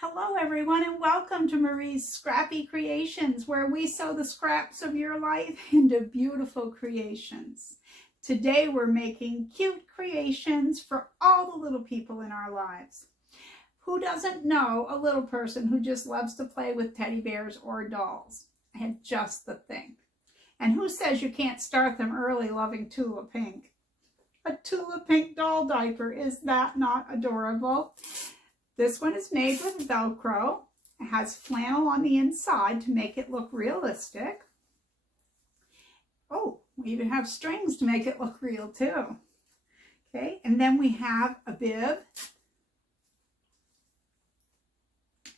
Hello everyone and welcome to Marie's Scrappy Creations, where we sew the scraps of your life into beautiful creations. Today we're making cute creations for all the little people in our lives. Who doesn't know a little person who just loves to play with teddy bears or dolls? I had just the thing. And who says you can't start them early loving Tula Pink? A Tula Pink doll diaper, is that not adorable? This one is made with Velcro. It has flannel on the inside to make it look realistic. Oh, we even have strings to make it look real too. Okay, and then we have a bib.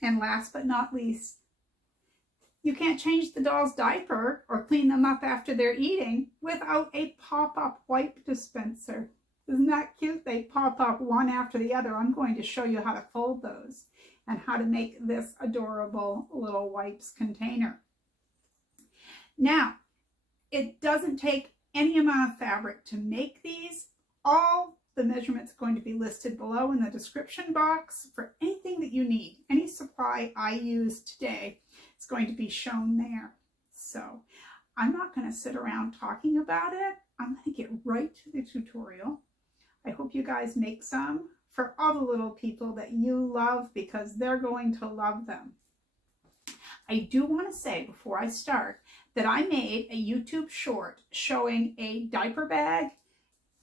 And last but not least, you can't change the doll's diaper or clean them up after they're eating without a pop-up wipe dispenser. Isn't that cute? They pop up one after the other. I'm going to show you how to fold those and how to make this adorable little wipes container. Now, it doesn't take any amount of fabric to make these. All the measurements are going to be listed below in the description box for anything that you need. Any supply I use today is going to be shown there. So I'm not going to sit around talking about it. I'm going to get right to the tutorial. I hope you guys make some for all the little people that you love, because they're going to love them. I do want to say before I start that I made a YouTube short showing a diaper bag,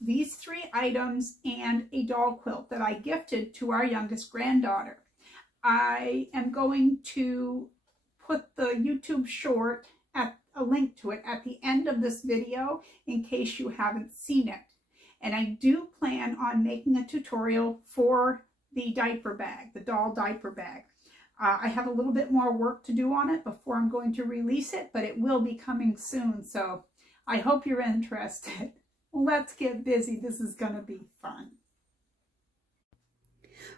these 3 items, and a doll quilt that I gifted to our youngest granddaughter. I am going to put the YouTube short at a link to it at the end of this video in case you haven't seen it. And I do plan on making a tutorial for the diaper bag, the doll diaper bag. I have a little bit more work to do on it before I'm going to release it, but it will be coming soon. So I hope you're interested. Let's get busy. This is going to be fun.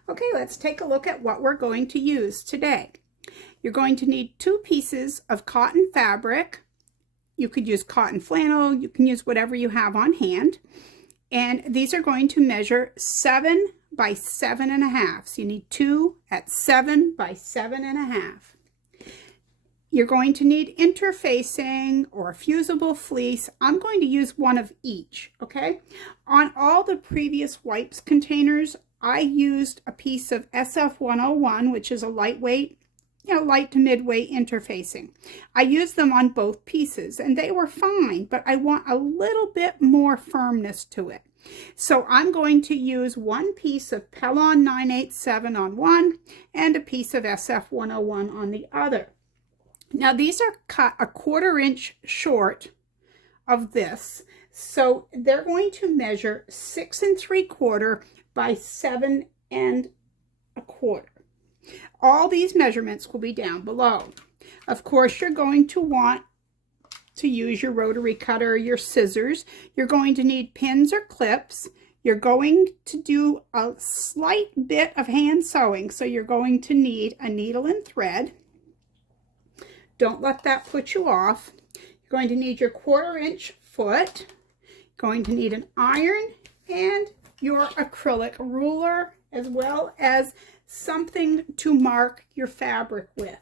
Okay, let's take a look at what we're going to use today. You're going to need 2 pieces of cotton fabric. You could use cotton flannel. You can use whatever you have on hand. And these are going to measure 7 by 7.5. So you need 2 at 7 by 7.5. You're going to need interfacing or fusible fleece. I'm going to use one of each, okay? On all the previous wipes containers, I used a piece of SF101, which is a lightweight, light to midweight interfacing. I used them on both pieces and they were fine, but I want a little bit more firmness to it. So I'm going to use one piece of Pellon 987 on one and a piece of SF101 on the other. Now these are cut a 1/4 inch short of this. So they're going to measure 6 3/4 by 7 1/4. All these measurements will be down below. Of course, you're going to want to use your rotary cutter, your scissors. You're going to need pins or clips. You're going to do a slight bit of hand sewing, so you're going to need a needle and thread. Don't let that put you off. You're going to need your 1/4 inch foot. You're going to need an iron and your acrylic ruler, as well as something to mark your fabric with.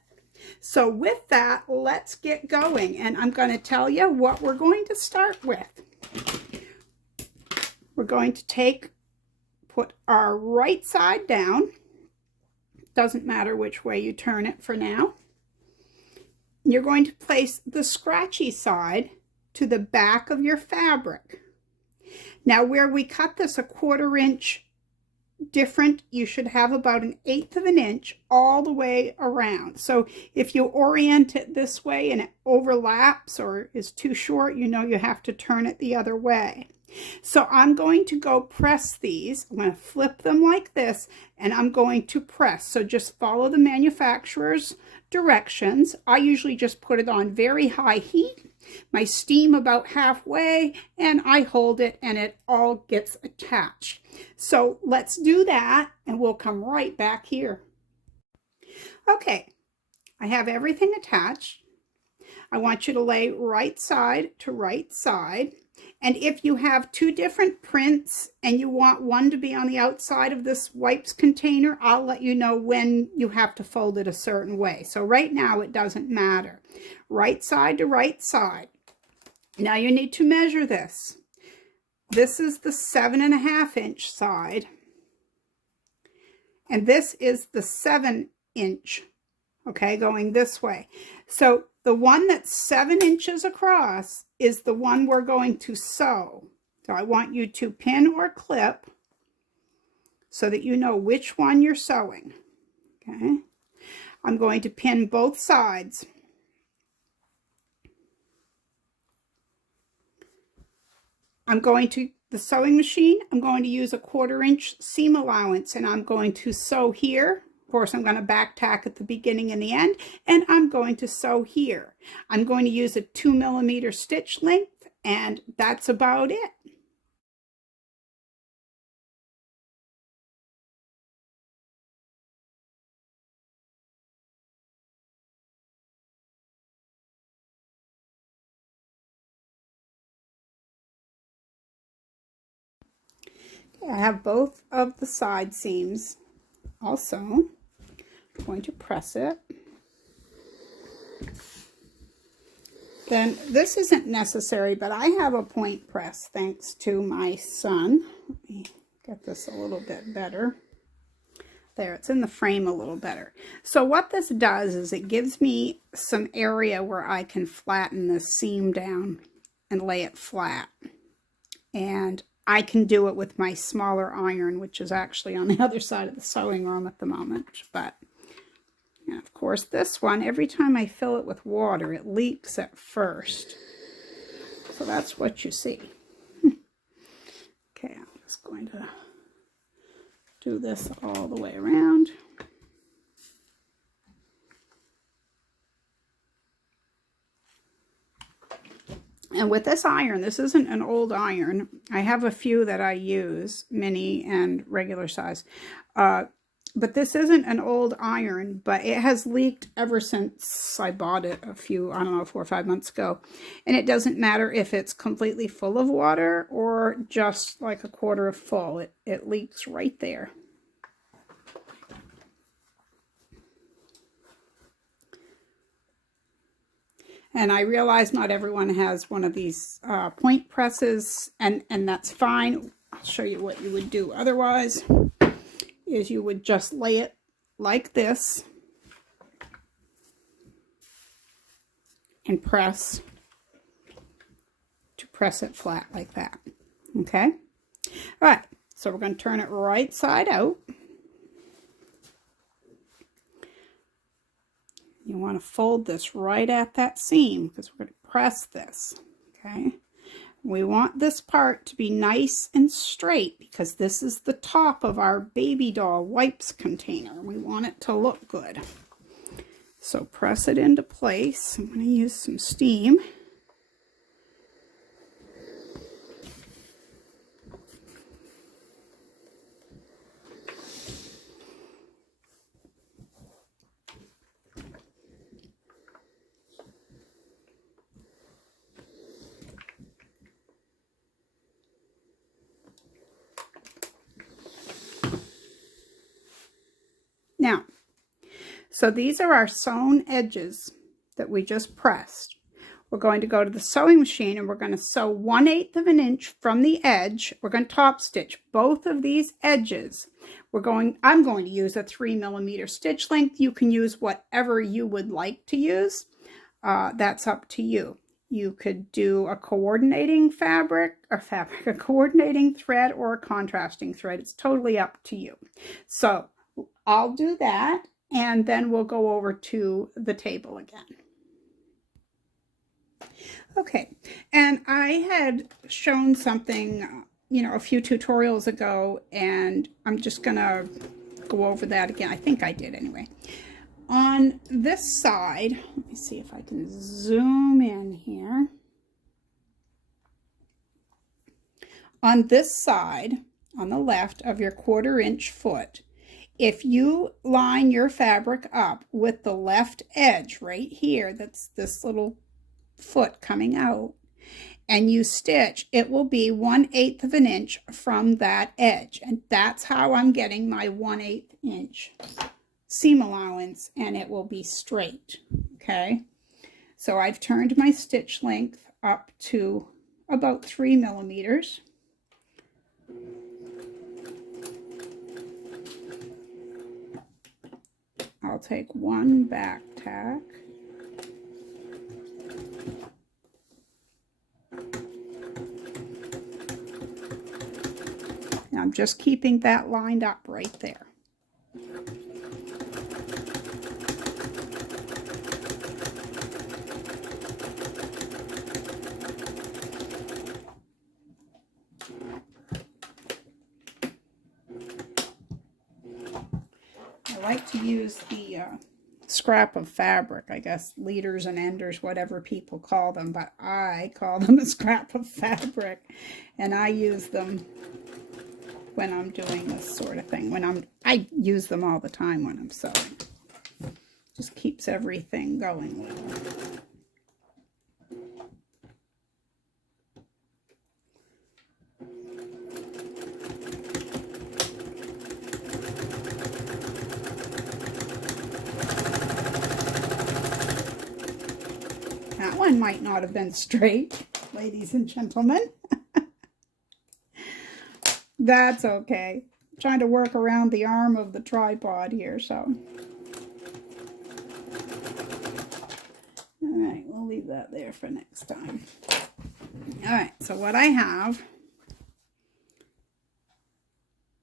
So with that, let's get going, and I'm going to tell you what we're going to start with. We're going to put our right side down. Doesn't matter which way you turn it for now. You're going to place the scratchy side to the back of your fabric. Now where we cut this a 1/4 inch different, you should have about 1/8 of an inch all the way around. So if you orient it this way and it overlaps or is too short, you have to turn it the other way. So I'm going to go press these. I'm going to flip them like this and I'm going to press. So just follow the manufacturer's directions. I usually just put it on very high heat, my steam about halfway, and I hold it and it all gets attached. So let's do that and we'll come right back here. Okay, I have everything attached. I want you to lay right side to right side. And if you have two different prints and you want one to be on the outside of this wipes container, I'll let you know when you have to fold it a certain way. So right now it doesn't matter. Right side to right side. Now you need to measure this. This is the 7.5-inch side. And this is the 7-inch, okay, going this way. So the one that's 7 inches across is the one we're going to sew. So I want you to pin or clip so that you know which one you're sewing. Okay. I'm going to pin both sides. The sewing machine, I'm going to use a 1/4 inch seam allowance, and I'm going to sew here. Of course, I'm going to back tack at the beginning and the end, and I'm going to sew here. I'm going to use a 2mm stitch length, and that's about it. Okay, I have both of the side seams also. I'm going to press it. Then this isn't necessary, but I have a point press thanks to my son. Let me get this a little bit better. There, it's in the frame a little better. So what this does is it gives me some area where I can flatten this seam down and lay it flat. And I can do it with my smaller iron, which is actually on the other side of the sewing room at the moment. But, and of course, this one, every time I fill it with water, it leaks at first. So that's what you see. Okay, I'm just going to do this all the way around. And with this iron, this isn't an old iron. I have a few that I use, mini and regular size. But this isn't an old iron, but it has leaked ever since I bought it a few, I don't know, 4 or 5 months ago. And it doesn't matter if it's completely full of water or just like a quarter of full. It leaks right there. And I realize not everyone has one of these point presses, and that's fine. I'll show you what you would do otherwise. Is you would just lay it like this and press it flat like that. Okay? All right, so we're going to turn it right side out. You want to fold this right at that seam because we're going to press this. Okay? We want this part to be nice and straight because this is the top of our baby doll wipes container. We want it to look good. So press it into place. I'm going to use some steam. Now, so these are our sewn edges that we just pressed. We're going to go to the sewing machine and we're going to sew 1/8 of an inch from the edge. We're going to top stitch both of these edges. I'm going to use a 3mm stitch length. You can use whatever you would like to use. That's up to you. You could do a coordinating a coordinating thread or a contrasting thread. It's totally up to you. So I'll do that, and then we'll go over to the table again. Okay, and I had shown something, a few tutorials ago, and I'm just going to go over that again. I think I did anyway. On this side, let me see if I can zoom in here. On this side, on the left of your 1/4 inch foot, if you line your fabric up with the left edge right here, that's this little foot coming out, and you stitch, it will be 1/8 of an inch from that edge. And that's how I'm getting my 1/8 inch seam allowance, and it will be straight, okay? So I've turned my stitch length up to about 3 millimeters. I'll take one back tack. And I'm just keeping that lined up right there. I like to use the scrap of fabric, I guess leaders and enders, whatever people call them, but I call them a scrap of fabric, and I use them when I'm doing this sort of thing. I use them all the time when I'm sewing. Just keeps everything going well. That one might not have been straight, ladies and gentlemen. That's okay. I'm trying to work around the arm of the tripod here, so. All right, we'll leave that there for next time. All right, so what I have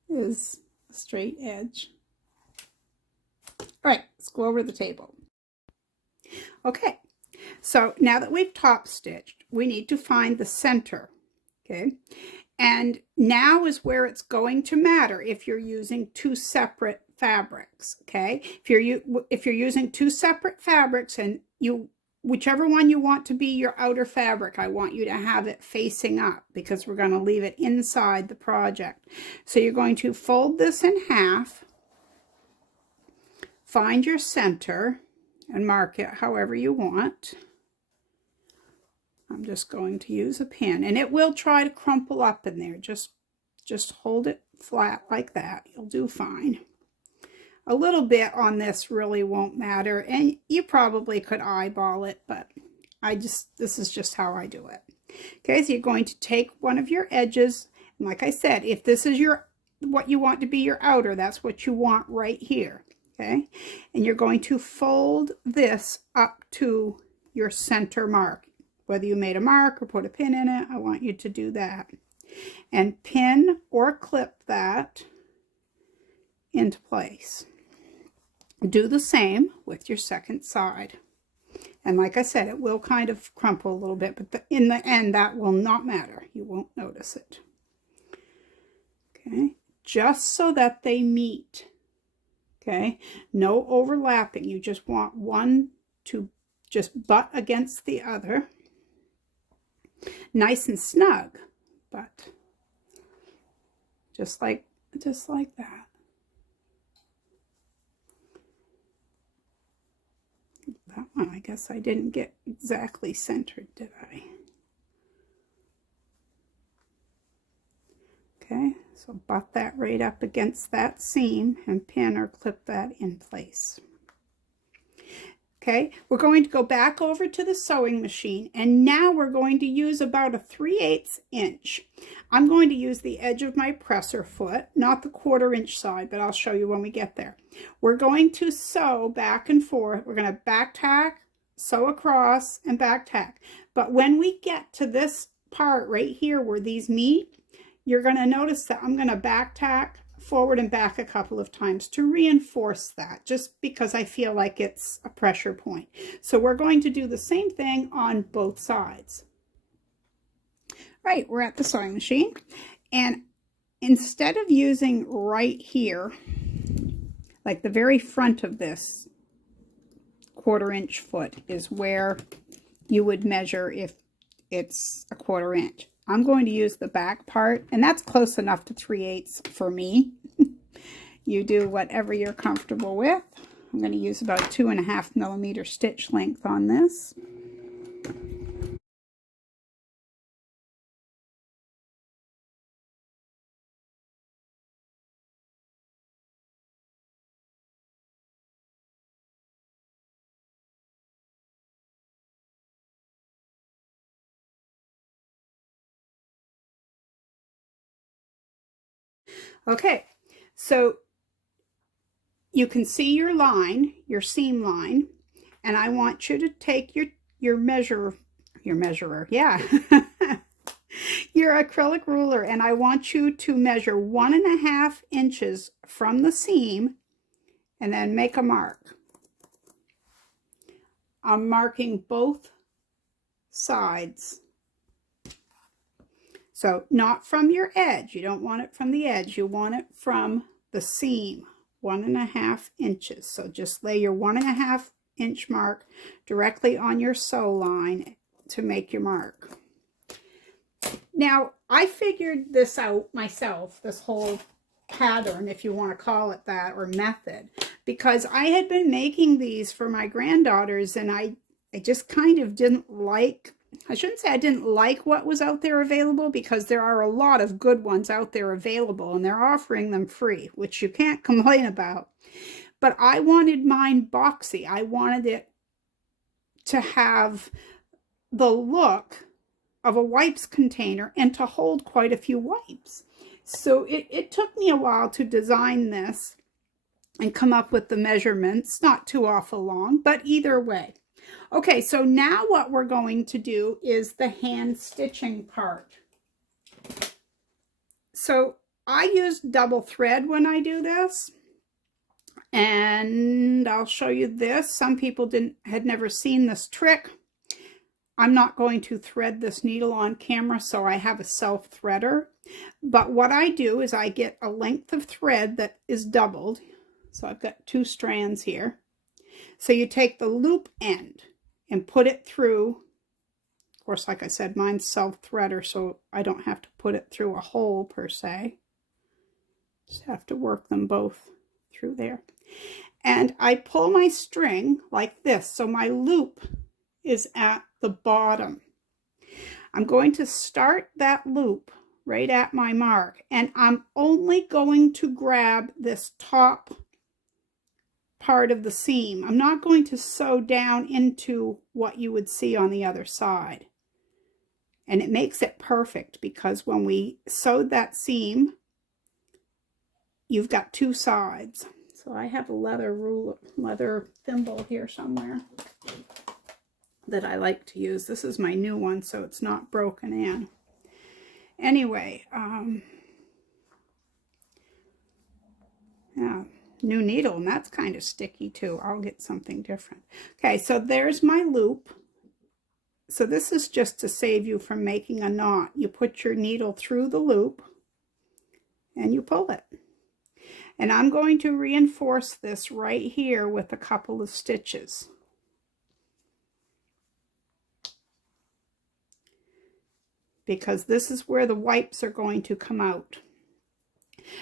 is a straight edge. All right, let's go over the table. Okay, so now that we've top stitched, we need to find the center, okay? And now is where it's going to matter if you're using two separate fabrics, okay? If you're using two separate fabrics and whichever one you want to be your outer fabric, I want you to have it facing up because we're going to leave it inside the project. So you're going to fold this in half, find your center, and mark it however you want. I'm just going to use a pin, and it will try to crumple up in there. Just hold it flat like that. You'll do fine. A little bit on this really won't matter, and you probably could eyeball it, but this is just how I do it. Okay, so you're going to take one of your edges, and like I said, if this is what you want to be your outer, that's what you want right here. Okay, and you're going to fold this up to your center mark. Whether you made a mark or put a pin in it, I want you to do that. And pin or clip that into place. Do the same with your second side. And like I said, it will kind of crumple a little bit, but in the end, that will not matter. You won't notice it. Okay, just so that they meet. Okay, no overlapping. You just want one to just butt against the other. Nice and snug, but just like that. That one, I guess I didn't get exactly centered, did I? Okay, so butt that right up against that seam and pin or clip that in place. Okay, we're going to go back over to the sewing machine, and now we're going to use about a 3/8 inch. I'm going to use the edge of my presser foot, not the 1/4 inch side, but I'll show you when we get there. We're going to sew back and forth. We're going to back tack, sew across, and back tack. But when we get to this part right here where these meet, you're going to notice that I'm going to back tack forward and back a couple of times to reinforce that, just because I feel like it's a pressure point. So we're going to do the same thing on both sides. Right, we're at the sewing machine, and instead of using right here, like the very front of this 1/4 inch foot is where you would measure if it's a 1/4 inch. I'm going to use the back part, and that's close enough to 3/8 for me. You do whatever you're comfortable with. I'm going to use about 2.5 millimeter stitch length on this. Okay, so you can see your line, your seam line, and I want you to take your measurer, yeah, your acrylic ruler, and I want you to measure 1.5 inches from the seam and then make a mark. I'm marking both sides. So not from your edge. You don't want it from the edge. You want it from the seam, 1.5 inches. So just lay your 1.5 inch mark directly on your sew line to make your mark. Now, I figured this out myself, this whole pattern, if you want to call it that, or method, because I had been making these for my granddaughters, and I just kind of didn't like, I shouldn't say I didn't like what was out there available, because there are a lot of good ones out there available, and they're offering them free, which you can't complain about. But I wanted mine boxy. I wanted it to have the look of a wipes container and to hold quite a few wipes. So it took me a while to design this and come up with the measurements. Not too awful long, but either way. Okay, so now what we're going to do is the hand stitching part. So I use double thread when I do this, and I'll show you this. Some people had never seen this trick. I'm not going to thread this needle on camera, so I have a self threader. But what I do is I get a length of thread that is doubled. So I've got 2 strands here. So you take the loop end and put it through. Of course, like I said, mine's self threader, so I don't have to put it through a hole per se. Just have to work them both through there. And I pull my string like this, so my loop is at the bottom. I'm going to start that loop right at my mark, and I'm only going to grab this top part of the seam. I'm not going to sew down into what you would see on the other side. And it makes it perfect, because when we sewed that seam, you've got 2 sides. So I have a leather thimble here somewhere that I like to use. This is my new one, so it's not broken in. Anyway, yeah, new needle, and that's kind of sticky too. I'll get something different. Okay, so there's my loop. So this is just to save you from making a knot. You put your needle through the loop and you pull it. And I'm going to reinforce this right here with a couple of stitches. Because this is where the wipes are going to come out.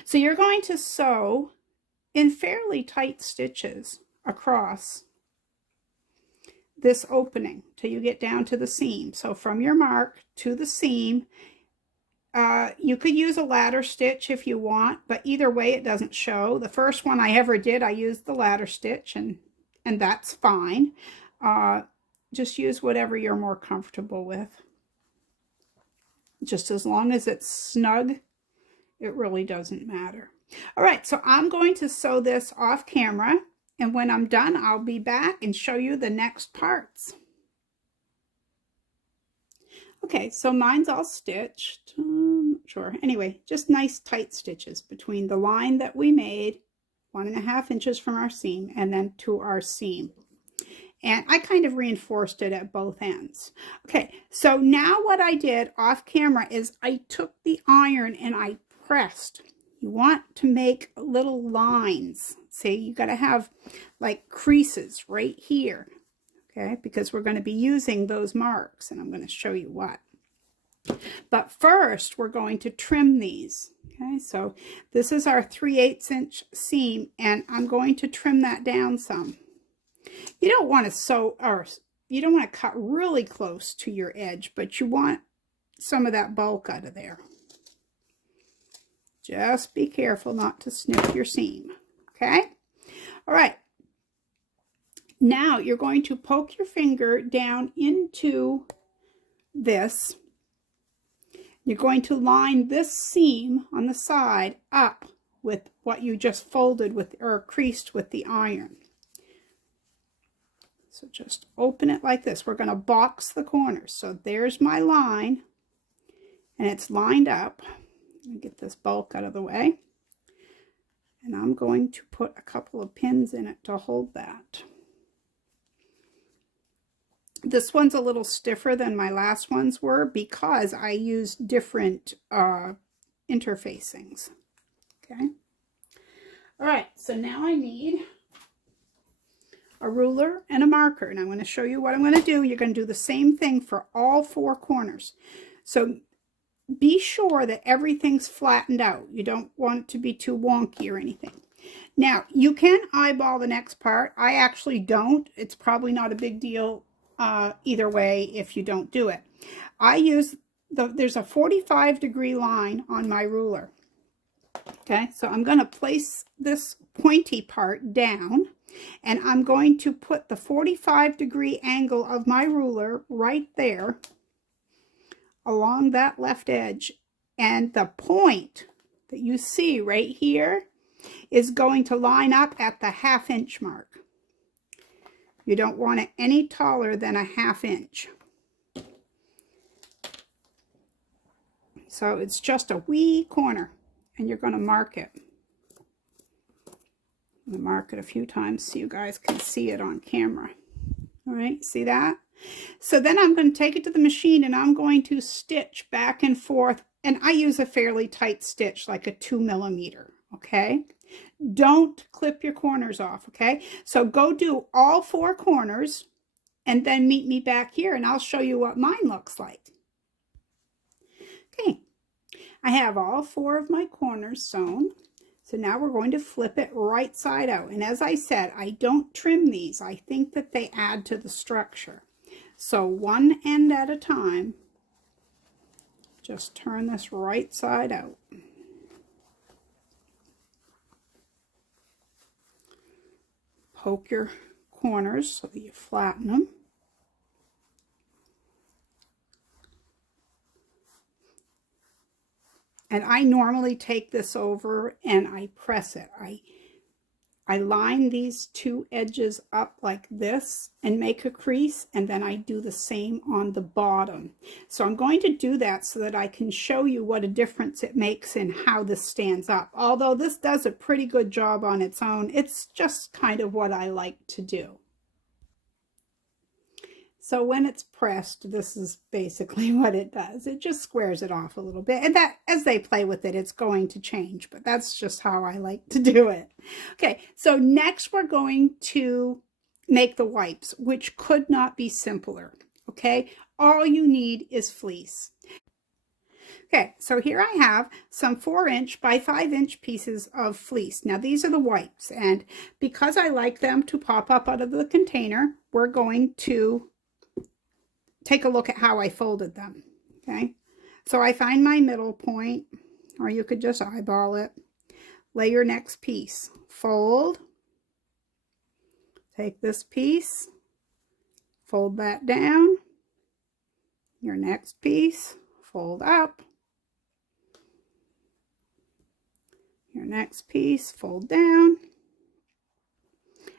So you're going to sew in fairly tight stitches across this opening till you get down to the seam. So from your mark to the seam, you could use a ladder stitch if you want, but either way it doesn't show. The first one I ever did, I used the ladder stitch, and that's fine. Just use whatever you're more comfortable with. Just as long as it's snug, it really doesn't matter. All right, so I'm going to sew this off camera, and when I'm done, I'll be back and show you the next parts. Okay, so mine's all stitched. Not sure. Anyway, just nice tight stitches between the line that we made, 1.5 inches from our seam, and then to our seam. And I kind of reinforced it at both ends. Okay, so now what I did off camera is I took the iron and I pressed. You want to make little lines. See, you got to have like creases right here. Okay, because we're going to be using those marks, and I'm going to show you what. But first, we're going to trim these. Okay, so this is our 3/8 inch seam, and I'm going to trim that down some. You don't want to sew, or you don't want to cut really close to your edge, but you want some of that bulk out of there. Just be careful not to snip your seam. Okay, all right. Now you're going to poke your finger down into this, You're going to line this seam on the side up with what you just folded with or creased with the iron. So just open it like this. We're going to box the corners. So there's my line, and it's lined up. Let me get this bulk out of the way. And I'm going to put a couple of pins in it to hold that. This one's a little stiffer than my last ones were because I used different interfacings. Okay. All right, so now I need a ruler and a marker, and I'm going to show you what I'm going to do. You're going to do the same thing for all 4 corners. So be sure that everything's flattened out. You don't want it to be too wonky or anything. Now, you can eyeball the next part. I actually don't. It's probably not a big deal either way if you don't do it. I use there's a 45-degree line on my ruler. Okay, so I'm going to place this pointy part down, and I'm going to put the 45-degree angle of my ruler right there along that left edge, and the point that you see right here is going to line up at the 1/2 inch mark. You don't want it any taller than a 1/2 inch. So it's just a wee corner, and you're going to mark it. I'm going to mark it a few times so you guys can see it on camera. All right, see that? So then I'm going to take it to the machine, and I'm going to stitch back and forth, and I use a fairly tight stitch, like a 2 millimeter, okay? Don't clip your corners off, okay? So go do all 4 corners, and then meet me back here, and I'll show you what mine looks like. Okay, I have all 4 of my corners sewn. So now we're going to flip it right side out. And as I said, I don't trim these. I think that they add to the structure. So one end at a time, just turn this right side out. Poke your corners so that you flatten them. And I normally take this over and I press it. I line these 2 edges up like this and make a crease, and then I do the same on the bottom. So I'm going to do that so that I can show you what a difference it makes in how this stands up. Although this does a pretty good job on its own, it's just kind of what I like to do. So when it's pressed, this is basically what it does. It just squares it off a little bit. And that, as they play with it, it's going to change. But that's just how I like to do it. Okay, so next we're going to make the wipes, which could not be simpler. Okay, all you need is fleece. Okay, so here I have some 4-inch by 5-inch pieces of fleece. Now these are the wipes. And because I like them to pop up out of the container, we're going to take a look at how I folded them. Okay, so I find my middle point, or you could just eyeball it. Lay your next piece, fold, take this piece, fold that down, your next piece, fold up, your next piece, fold down,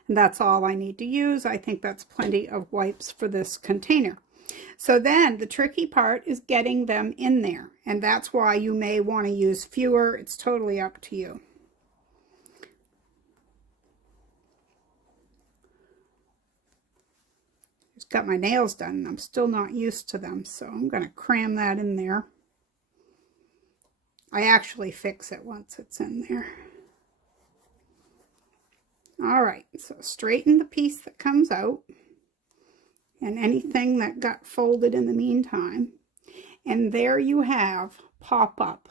and that's all I need to use. I think that's plenty of wipes for this container. So then the tricky part is getting them in there, and that's why you may want to use fewer. It's totally up to you. Just got my nails done and I'm still not used to them, so I'm going to cram that in there. I actually fix it once it's in there. All right, so straighten the piece that comes out and anything that got folded in the meantime. And there you have pop-up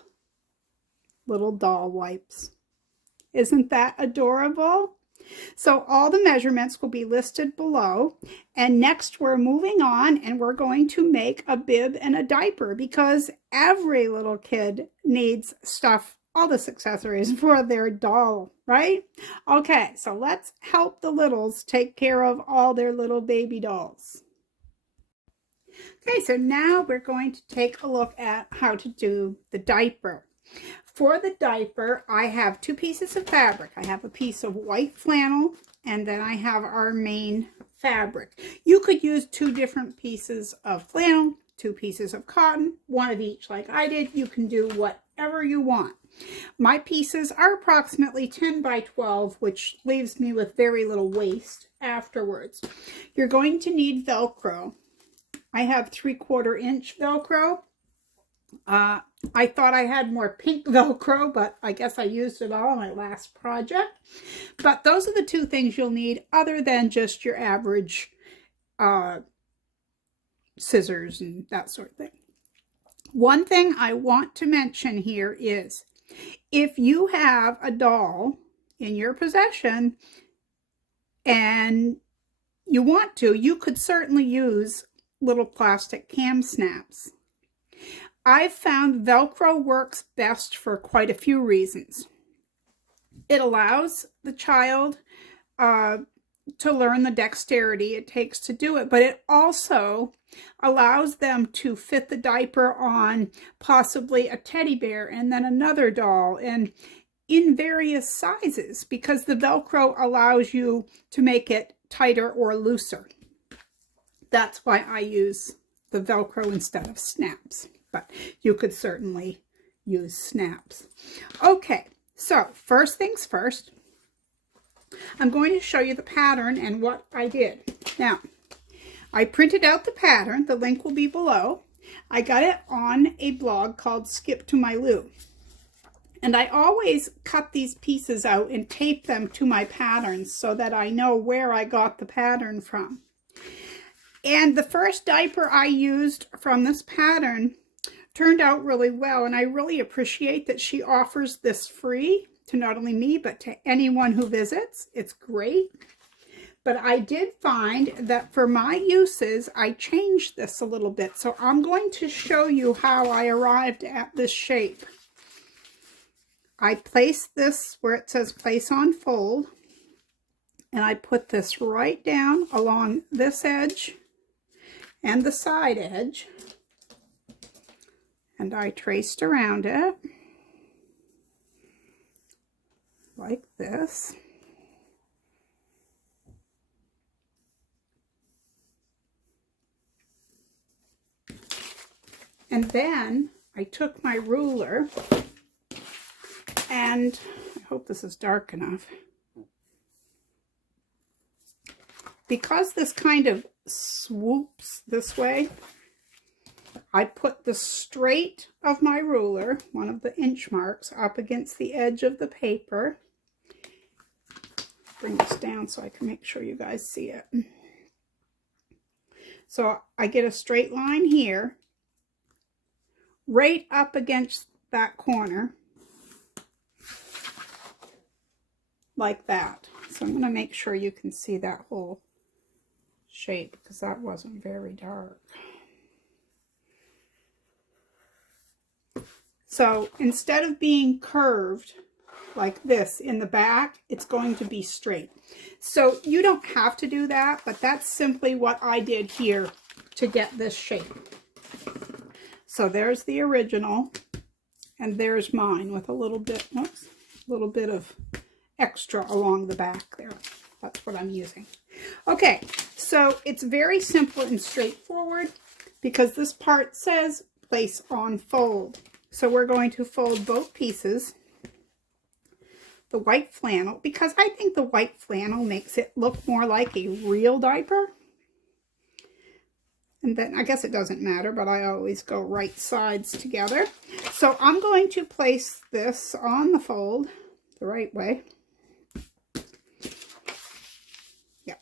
little doll wipes. Isn't that adorable? So all the measurements will be listed below. And next we're moving on and we're going to make a bib and a diaper, because every little kid needs stuff, all this accessories for their doll, right? Okay, so let's help the littles take care of all their little baby dolls. Okay, so now we're going to take a look at how to do the diaper. For the diaper, I have 2 pieces of fabric. I have a piece of white flannel, and then I have our main fabric. You could use 2 different pieces of flannel, 2 pieces of cotton, 1 of each like I did. You can do whatever you want. My pieces are approximately 10 by 12, which leaves me with very little waste afterwards. You're going to need Velcro. I have 3/4 inch Velcro. I thought I had more pink Velcro, but I guess I used it all on my last project. But those are the 2 things you'll need, other than just your average scissors and that sort of thing. One thing I want to mention here is, if you have a doll in your possession and you want to, you could certainly use little plastic cam snaps. I've found Velcro works best for quite a few reasons. It allows the child to learn the dexterity it takes to do it, but it also allows them to fit the diaper on possibly a teddy bear and then another doll, and in various sizes, because the Velcro allows you to make it tighter or looser. That's why I use the Velcro instead of snaps, but you could certainly use snaps. Okay, so first things first, I'm going to show you the pattern and what I did. Now, I printed out the pattern. The link will be below. I got it on a blog called Skip to My Lou. And I always cut these pieces out and tape them to my patterns so that I know where I got the pattern from. And the first diaper I used from this pattern turned out really well, and I really appreciate that she offers this free to not only me, but to anyone who visits. It's great. But I did find that for my uses, I changed this a little bit. So I'm going to show you how I arrived at this shape. I placed this where it says place on fold, and I put this right down along this edge and the side edge, and I traced around it like this. And then I took my ruler, and I hope this is dark enough, because this kind of swoops this way, I put the straight of my ruler, one of the inch marks, up against the edge of the paper. Bring this down so I can make sure you guys see it. So I get a straight line here, right up against that corner, like that. So I'm going to make sure you can see that whole shape, because that wasn't very dark. So instead of being curved like this in the back, it's going to be straight. So you don't have to do that, but that's simply what I did here to get this shape. So there's the original, and there's mine with a little bit, oops, little bit of extra along the back there. That's what I'm using. Okay, so it's very simple and straightforward, because this part says place on fold. So we're going to fold both pieces, the white flannel, because I think the white flannel makes it look more like a real diaper. And then I guess it doesn't matter, but I always go right sides together. So I'm going to place this on the fold the right way. Yeah.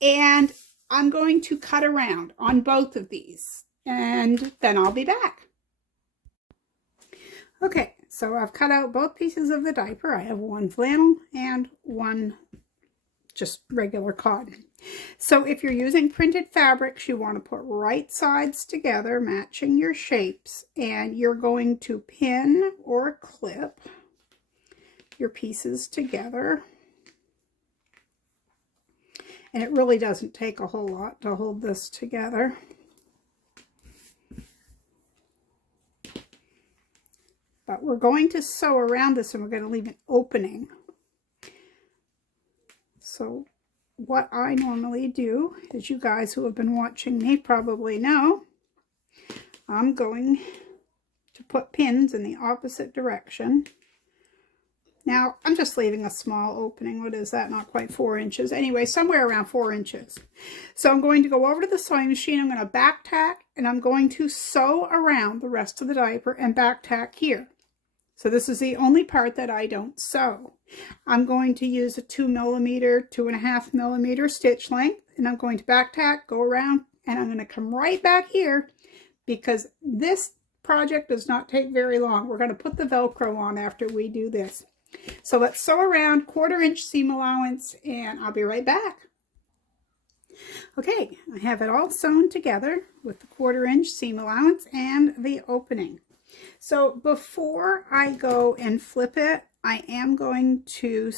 And I'm going to cut around on both of these, and then I'll be back. Okay, so I've cut out both pieces of the diaper. I have one flannel and one just regular cotton. So if you're using printed fabrics, you want to put right sides together, matching your shapes, and you're going to pin or clip your pieces together. And it really doesn't take a whole lot to hold this together. we're going to sew around this, and we're going to leave an opening. So what I normally do, as you guys who have been watching me probably know, I'm going to put pins in the opposite direction. Now, I'm just leaving a small opening. What is that? Not quite 4 inches. Anyway, somewhere around 4 inches. So I'm going to go over to the sewing machine. I'm going to back tack, and I'm going to sew around the rest of the diaper and back tack here. So this is the only part that I don't sew. I'm going to use a 2mm, 2.5mm stitch length, and I'm going to back tack, go around, and I'm going to come right back here because this project does not take very long. We're going to put the Velcro on after we do this. So let's sew around, 1/4 inch seam allowance, and I'll be right back. Okay, I have it all sewn together with the 1/4 inch seam allowance and the opening. So before I go and flip it, I am going to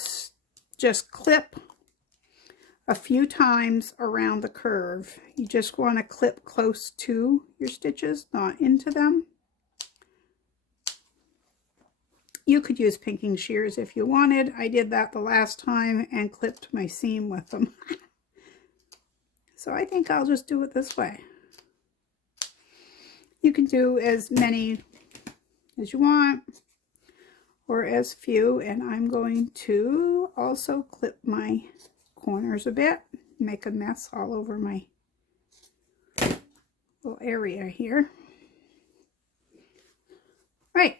just clip a few times around the curve. You just want to clip close to your stitches, not into them. You could use pinking shears if you wanted. I did that the last time and clipped my seam with them. So I think I'll just do it this way. You can do as many as you want or as few, and I'm going to also clip my corners a bit, make a mess all over my little area here. Right.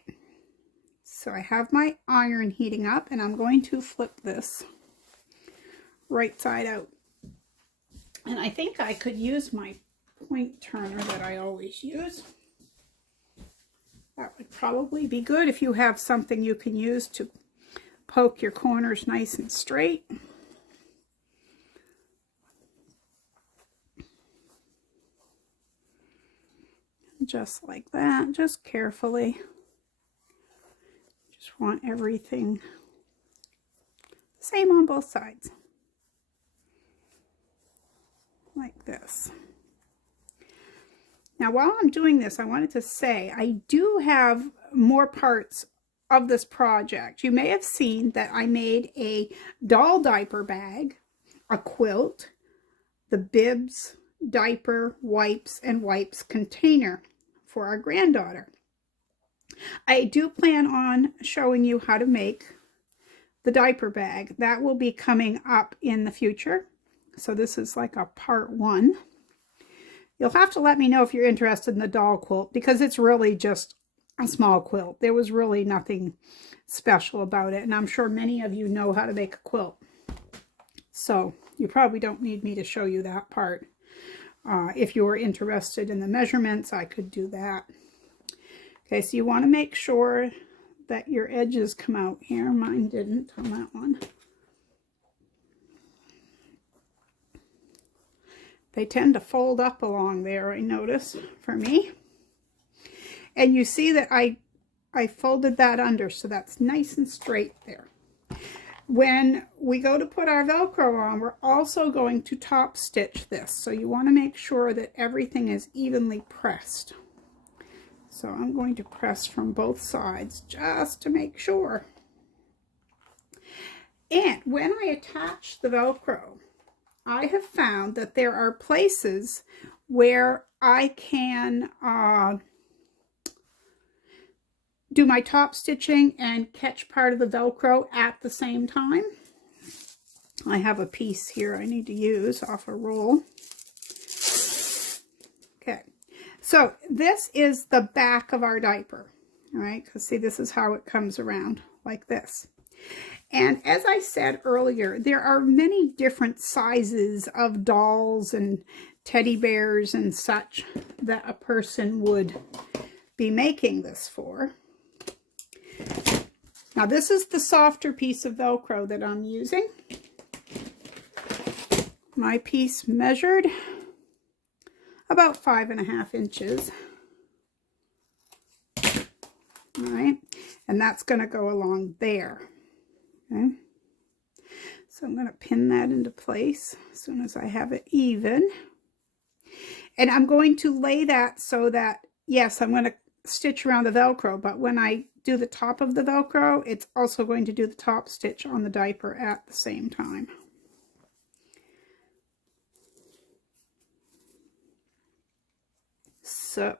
So I have my iron heating up, and I'm going to flip this right side out. And I think I could use my point turner that I always use. That would probably be good if you have something you can use to poke your corners nice and straight. Just like that, just carefully. Just want everything the same on both sides. Like this. Now, while I'm doing this, I wanted to say I do have more parts of this project. You may have seen that I made a doll diaper bag, a quilt, the bibs, diaper, wipes, and wipes container for our granddaughter. I do plan on showing you how to make the diaper bag. That will be coming up in the future. So this is like a part 1. You'll have to let me know if you're interested in the doll quilt, because it's really just a small quilt. There was really nothing special about it, and I'm sure many of you know how to make a quilt. So you probably don't need me to show you that part. If you were interested in the measurements, I could do that. Okay, so you want to make sure that your edges come out here. Mine didn't on that one. They tend to fold up along there, I notice, for me. And you see that I folded that under, so that's nice and straight there. When we go to put our Velcro on, we're also going to top stitch this. So you want to make sure that everything is evenly pressed. So I'm going to press from both sides just to make sure. And when I attach the Velcro, I have found that there are places where I can do my top stitching and catch part of the Velcro at the same time. I have a piece here I need to use off a roll. Okay, so this is the back of our diaper. All right, because see, this is how it comes around, like this. And as I said earlier, there are many different sizes of dolls and teddy bears and such that a person would be making this for. Now, this is the softer piece of Velcro that I'm using. My piece measured about 5.5 inches. All right, and that's going to go along there. Okay, so I'm going to pin that into place as soon as I have it even. And I'm going to lay that so that, yes, I'm going to stitch around the Velcro, but when I do the top of the Velcro, it's also going to do the top stitch on the diaper at the same time. So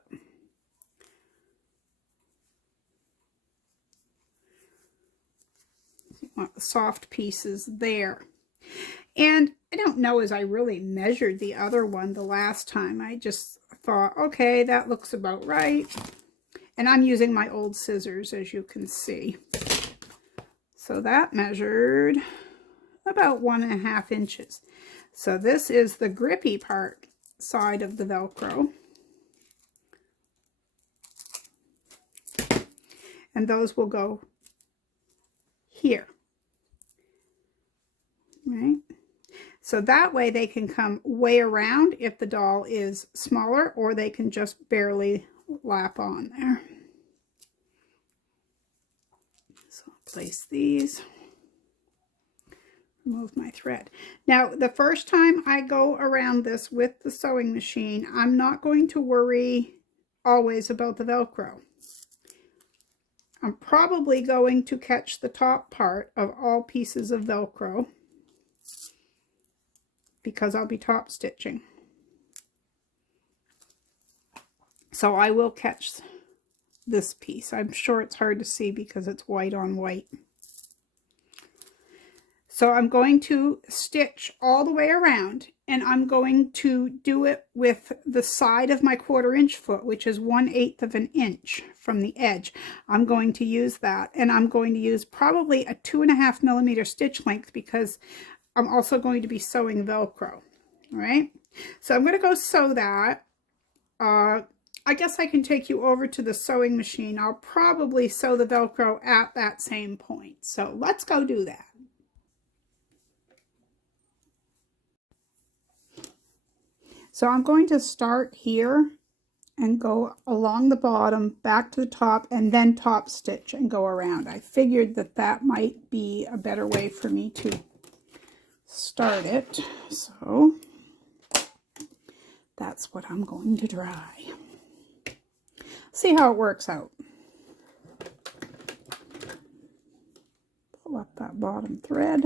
you want the soft pieces there. And I don't know as I really measured the other one the last time. I just thought, okay, that looks about right. And I'm using my old scissors, as you can see. So that measured about 1.5 inches. So this is the grippy part side of the Velcro. And those will go here. Right? So that way they can come way around if the doll is smaller, or they can just barely lap on there. So I'll place these, remove my thread. Now, the first time I go around this with the sewing machine, I'm not going to worry always about the Velcro. I'm probably going to catch the top part of all pieces of Velcro because I'll be top stitching. So I will catch this piece. I'm sure it's hard to see because it's white on white. So I'm going to stitch all the way around, and I'm going to do it with the side of my 1/4 inch foot, which is 1/8 of an inch from the edge. I'm going to use that, and I'm going to use probably a 2.5 millimeter stitch length because I'm also going to be sewing Velcro. All right, so I'm going to go sew that. I guess I can take you over to the sewing machine. I'll probably sew the Velcro at that same point. So let's go do that. So I'm going to start here and go along the bottom, back to the top, and then top stitch and go around. I figured that that might be a better way for me to start it. So that's what I'm going to try. See how it works out. Pull up that bottom thread.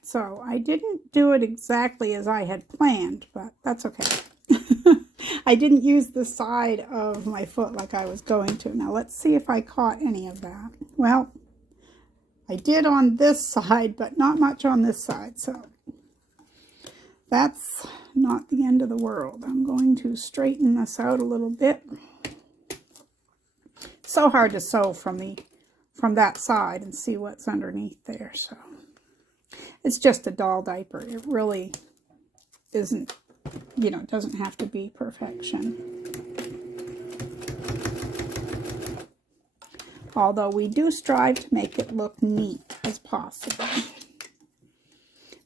So I didn't do it exactly as I had planned, but that's okay. I didn't use the side of my foot like I was going to. Now let's see if I caught any of that. Well, I did on this side, but not much on this side. So that's not the end of the world. I'm going to straighten this out a little bit. So hard to sew from that side and see what's underneath there. So it's just a doll diaper. It really isn't, you know, it doesn't have to be perfection. Although we do strive to make it look neat as possible.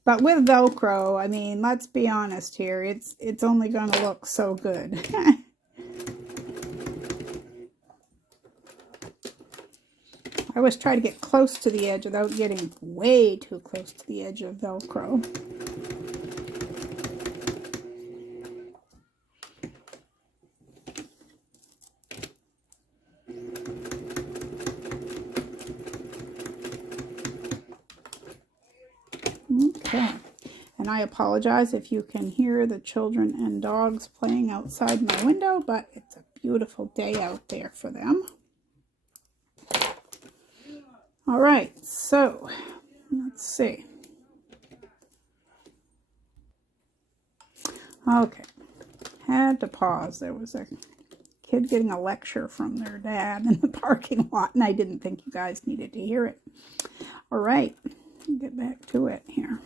But with Velcro, I mean, let's be honest here, it's only going to look so good. I always try to get close to the edge without getting way too close to the edge of Velcro. Okay, and I apologize if you can hear the children and dogs playing outside my window, but it's a beautiful day out there for them. All right, so let's see. Okay, had to pause. There was a kid getting a lecture from their dad in the parking lot, and I didn't think you guys needed to hear it. All right, get back to it here.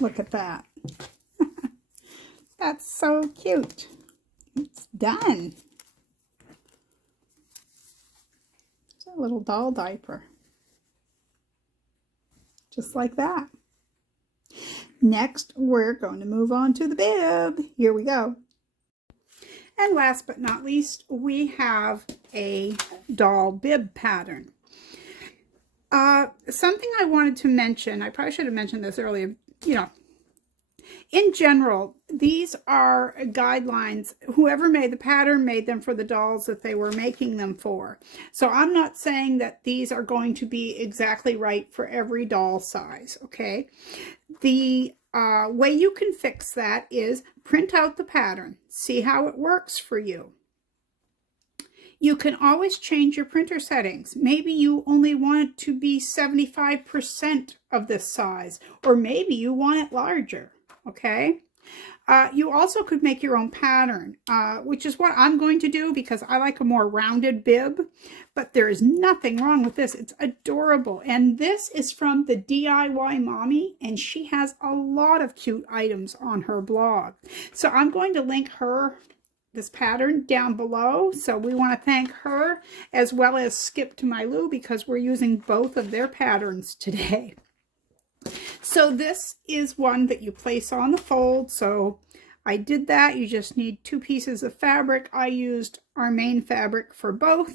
Look at that. That's so cute. It's done. It's a little doll diaper. Just like that. Next, we're going to move on to the bib. Here we go. And last but not least, we have a doll bib pattern. Something I wanted to mention, I probably should have mentioned this earlier, you know, in general, these are guidelines. Whoever made the pattern made them for the dolls that they were making them for. So I'm not saying that these are going to be exactly right for every doll size, okay? The way you can fix that is print out the pattern. See how it works for you. You can always change your printer settings. Maybe you only want it to be 75% of this size, or maybe you want it larger, okay? You also could make your own pattern, which is what I'm going to do because I like a more rounded bib, but there is nothing wrong with this. It's adorable. And this is from the DIY Mommy, and she has a lot of cute items on her blog. So I'm going to link this pattern down below. So we want to thank her as well as Skip to My Lou because we're using both of their patterns today. So this is one that you place on the fold. So I did that. You just need 2 pieces of fabric. I used our main fabric for both.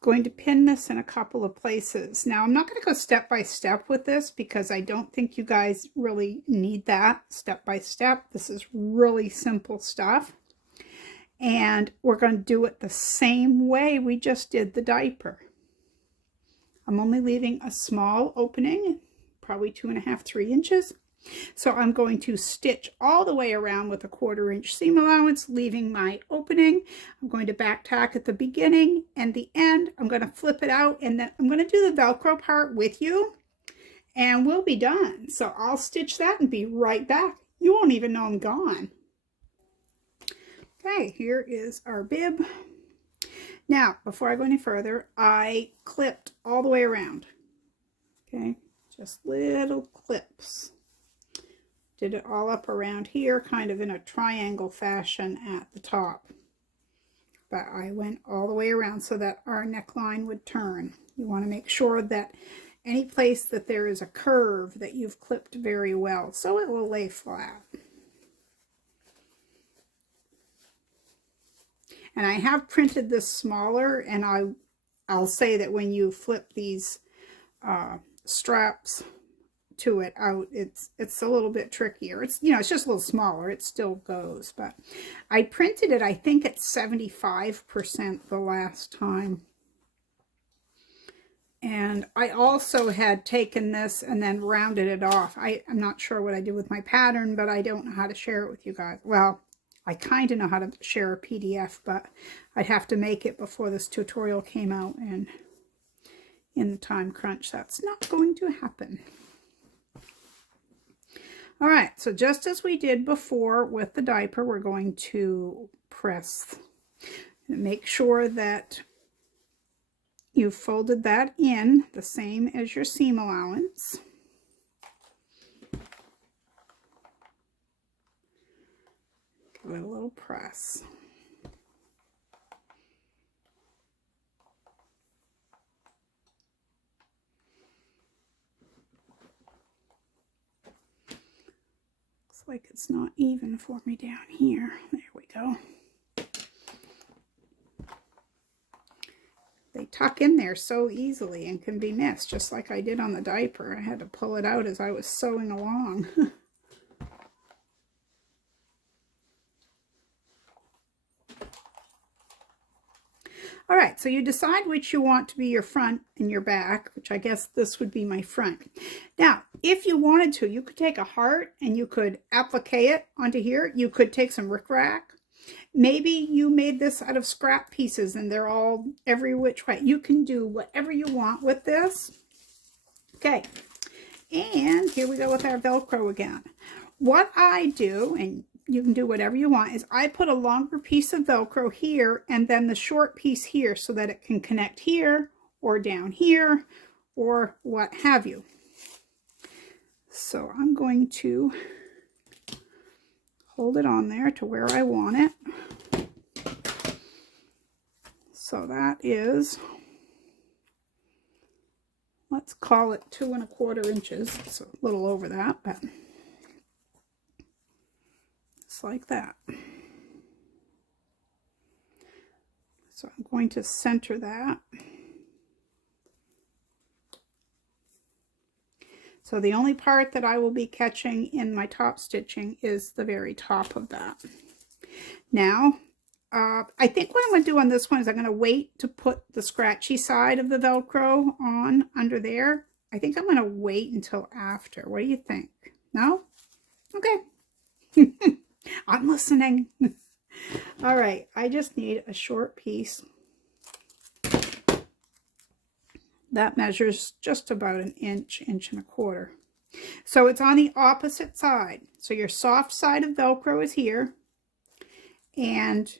Going to pin this in a couple of places. Now I'm not going to go step by step with this because I don't think you guys really need that step by step. This is really simple stuff. And we're going to do it the same way we just did the diaper. I'm only leaving a small opening, probably 2.5, 3 inches. So I'm going to stitch all the way around with a 1/4 inch seam allowance, leaving my opening. I'm going to back tack at the beginning and the end. I'm going to flip it out, and then I'm going to do the Velcro part with you, and we'll be done. So I'll stitch that and be right back. You won't even know I'm gone. Okay, here is our bib. Now, before I go any further, I clipped all the way around. Okay, just little clips. Did it all up around here, kind of in a triangle fashion at the top. But I went all the way around so that our neckline would turn. You want to make sure that any place that there is a curve that you've clipped very well, so it will lay flat. And I have printed this smaller, and I'll say that when you flip these straps to it out, it's a little bit trickier. It's, you know, it's just a little smaller. It still goes, but I printed it, I think, at 75% the last time. And I also had taken this and then rounded it off. I'm not sure what I did with my pattern, but I don't know how to share it with you guys. Well, I kind of know how to share a PDF, but I'd have to make it before this tutorial came out, and in the time crunch, that's not going to happen. All right, so just as we did before with the diaper, we're going to press. Make sure that you folded that in the same as your seam allowance. Give it a little press. Looks like it's not even for me down here. There we go. They tuck in there so easily and can be missed, just like I did on the diaper. I had to pull it out as I was sewing along. All right, so you decide which you want to be your front and your back, which I guess this would be my front. Now, if you wanted to, you could take a heart and you could applique it onto here. You could take some rickrack. Maybe you made this out of scrap pieces and they're all every which way. You can do whatever you want with this. Okay, and here we go with our Velcro again. What I do, and you can do whatever you want, is I put a longer piece of Velcro here and then the short piece here so that it can connect here or down here or what have you. So I'm going to hold it on there to where I want it. So that is, let's call it 2 1/4 inches. It's a little over that, but it's like that. So I'm going to center that. So the only part that I will be catching in my top stitching is the very top of that. Now, I think what I'm going to do on this one is I'm going to wait to put the scratchy side of the Velcro on under there. I think I'm going to wait until after. What do you think? No? Okay. I'm listening. All right, I just need a short piece. That measures just about an inch, 1 1/4 inches. So it's on the opposite side. So your soft side of Velcro is here, and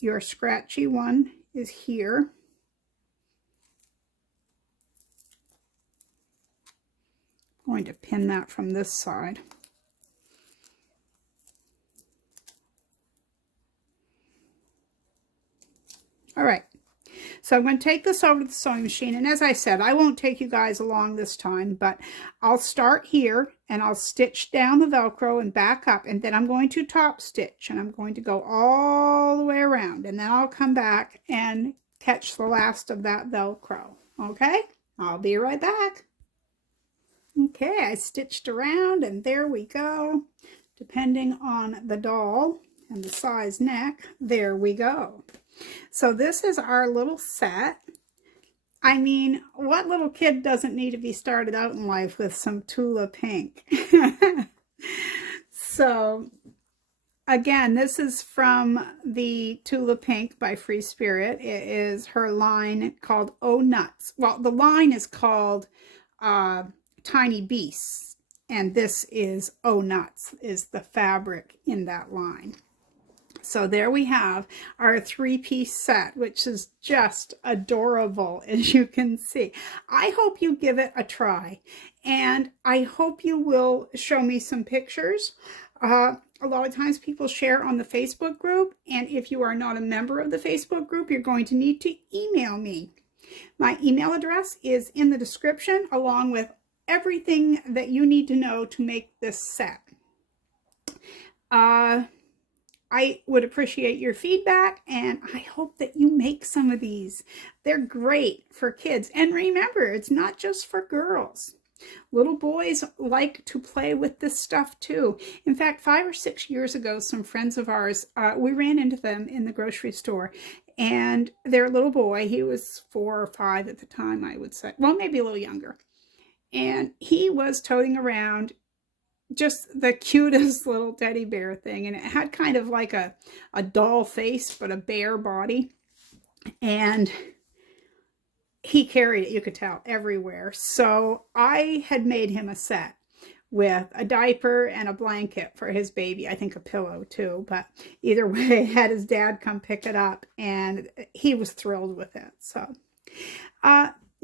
your scratchy one is here. I'm going to pin that from this side. All right, so I'm going to take this over to the sewing machine, and as I said, I won't take you guys along this time, but I'll start here and I'll stitch down the Velcro and back up, and then I'm going to top stitch, and I'm going to go all the way around, and then I'll come back and catch the last of that Velcro. Okay, I'll be right back. Okay, I stitched around, and there we go. Depending on the doll and the size neck, there we go. So this is our little set. I mean, what little kid doesn't need to be started out in life with some Tula Pink? So again, this is from the Tula Pink by Free Spirit. It is her line called Oh Nuts. Well, the line is called Tiny Beasts, and this is Oh Nuts, is the fabric in that line. So there we have our 3-piece set, which is just adorable, as you can see. I hope you give it a try, and I hope you will show me some pictures. A lot of times people share on the Facebook group, and if you are not a member of the Facebook group, you're going to need to email me. My email address is in the description, along with everything that you need to know to make this set. I would appreciate your feedback, and I hope that you make some of these. They're great for kids. And remember, it's not just for girls. Little boys like to play with this stuff too. In fact, 5 or 6 years ago, some friends of ours, we ran into them in the grocery store, and their little boy, he was 4 or 5 at the time, I would say. Well, maybe a little younger. And he was toting around just the cutest little teddy bear thing, and it had kind of like a doll face but a bear body, and he carried it, you could tell, everywhere. So I had made him a set with a diaper and a blanket for his baby. I think a pillow too, but either way, had his dad come pick it up, and he was thrilled with it. So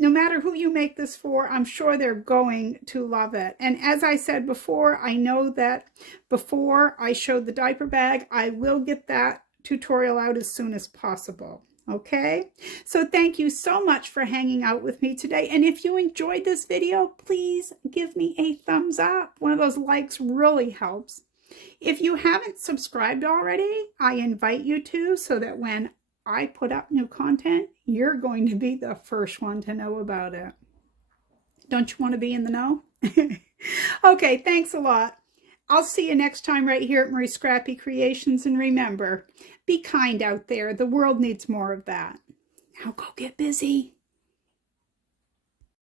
no matter who you make this for, I'm sure they're going to love it. And as I said before, I know that before I showed the diaper bag, I will get that tutorial out as soon as possible. Okay, so thank you so much for hanging out with me today. And if you enjoyed this video, please give me a thumbs up. One of those likes really helps. If you haven't subscribed already, I invite you to, so that when I put up new content, you're going to be the first one to know about it. Don't you want to be in the know? Okay, thanks a lot. I'll see you next time right here at Marie Scrappy Creations. And remember, be kind out there. The world needs more of that. Now go get busy.